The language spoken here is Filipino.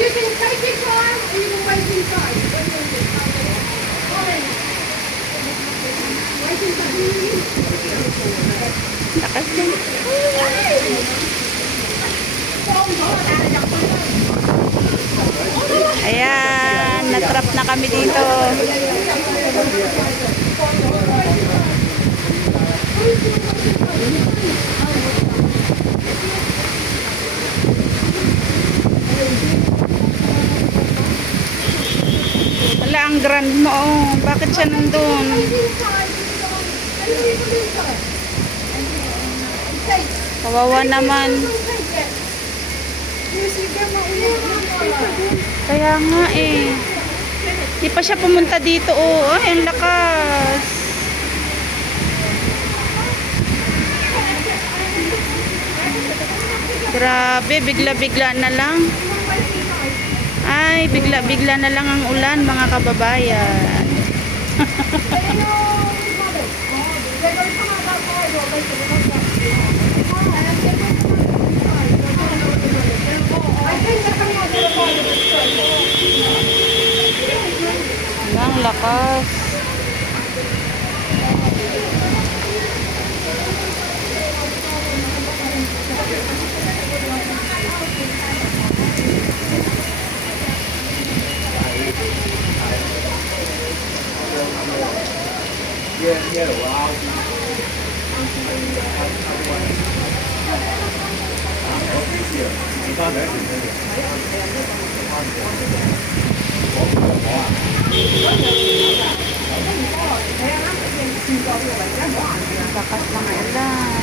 You can take your time or you can wait inside. What do you want to do? Orange. Wait inside. Lakas din. Ayan, natrap na kami dito. Wala ang grand mo. Oh. Bakit siya nandun? Kawawa naman. Kaya nga eh. Di pa siya pumunta dito. Oh, ay, ang lakas. Grabe, bigla-bigla na lang. Ay, bigla-bigla na lang ang ulan, mga kababayan. Ang lakas. Lakas ng ulan.